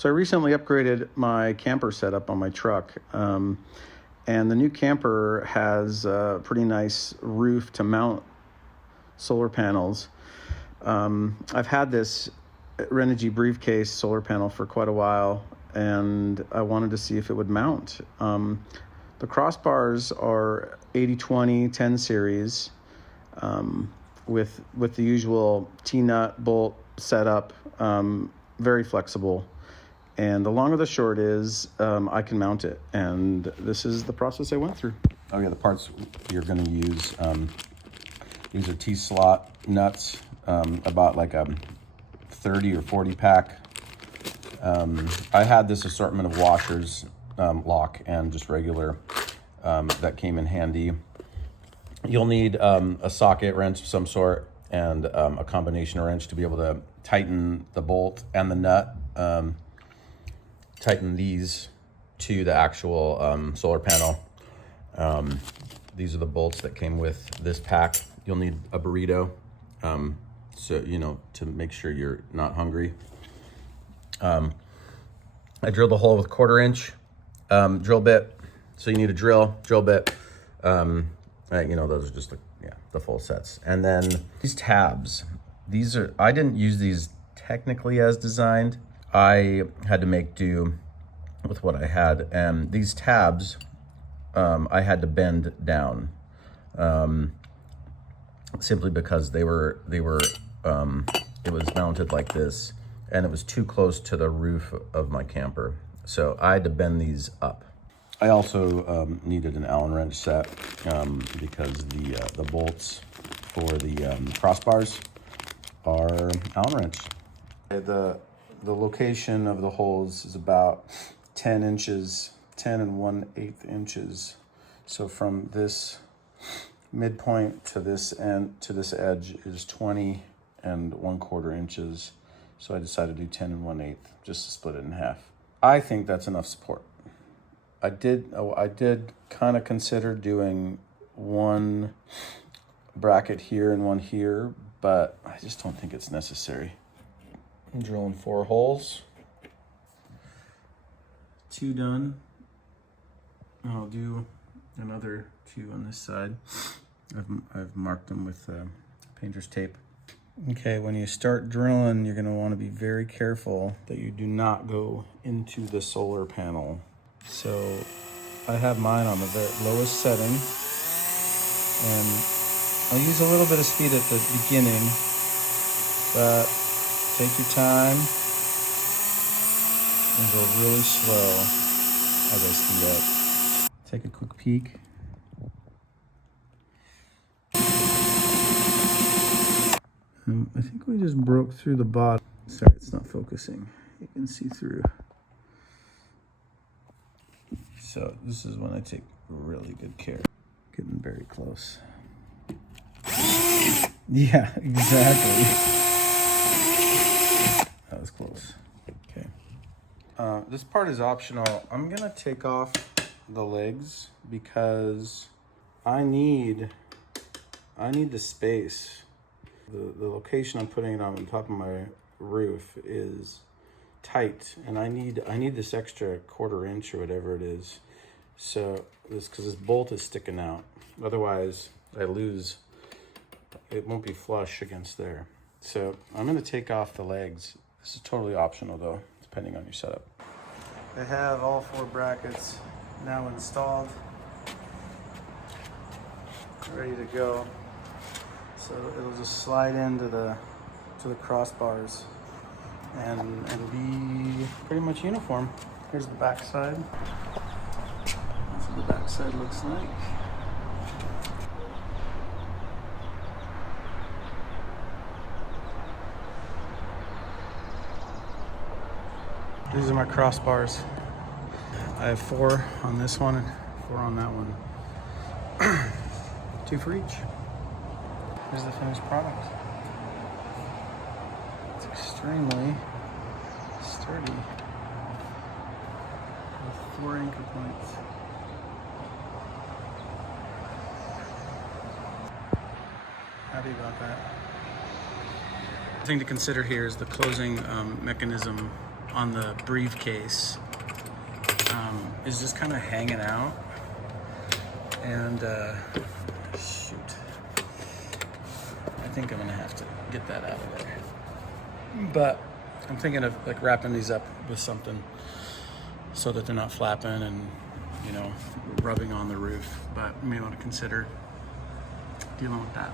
So I recently upgraded my camper setup on my truck, and the new camper has a pretty nice roof to mount solar panels. I've had this Renogy Briefcase solar panel for quite a while, and I wanted to see if it would mount. The crossbars are 80/20 10 series with the usual T-nut bolt setup, very flexible. And the long or the short is I can mount it, and this is the process I went through. Oh yeah, the parts you're going to use, these are T-Solt nuts, about like a 30 or 40 pack. I had this assortment of washers, lock and just regular, that came in handy. You'll need a socket wrench of some sort and a combination wrench to be able to tighten the bolt and the nut. Tighten these to the actual solar panel. These are the bolts that came with this pack. You'll need a burrito, so you know, to make sure you're not hungry. I drilled a hole with 1/4 inch drill bit. So you need a drill bit. You know, those are just the full sets. And then these tabs. These are, I didn't use these technically as designed. I had to make do with what I had, and these tabs I had to bend down, simply because it was mounted like this, and it was too close to the roof of my camper, so I had to bend these up. I also needed an Allen wrench set because the bolts for the crossbars are Allen wrench. The location of the holes is about 10 inches, 10 1/8 inches. So from this midpoint to this end, to this edge is 20 1/4 inches. So I decided to do 10 1/8, just to split it in half. I think that's enough support. I did kind of consider doing one bracket here and one here, but I just don't think it's necessary. I'm drilling 4 holes. 2 done. I'll do another 2 on this side. I've marked them with painter's tape. Okay, when you start drilling, you're gonna wanna be very careful that you do not go into the solar panel. So I have mine on the very lowest setting, and I'll use a little bit of speed at the beginning, but take your time and go really slow as I speed up. Take a quick peek. I think we just broke through the bottom. Sorry, it's not focusing. You can see through. So this is when I take really good care. Getting very close. Yeah, exactly. That was close. Okay. This part is optional. I'm gonna take off the legs because I need the space. The location I'm putting it on top of my roof is tight, and I need this extra 1/4 inch or whatever it is. So because this bolt is sticking out. Otherwise, I lose. It won't be flush against there. So I'm gonna take off the legs. This is totally optional though, depending on your setup. I have all 4 brackets now installed, ready to go. So it'll just slide into the crossbars and be pretty much uniform. Here's the back side. That's what the back side looks like. These are my crossbars. I have 4 on this one and 4 on that one. 2 for each. Here's the finished product. It's extremely sturdy with 4 anchor points. Happy about that. The thing to consider here is the closing mechanism on the briefcase is just kind of hanging out, and shoot, I think I'm gonna have to get that out of there. But I'm thinking of like wrapping these up with something so that they're not flapping and, you know, rubbing on the roof. But you may want to consider dealing with that.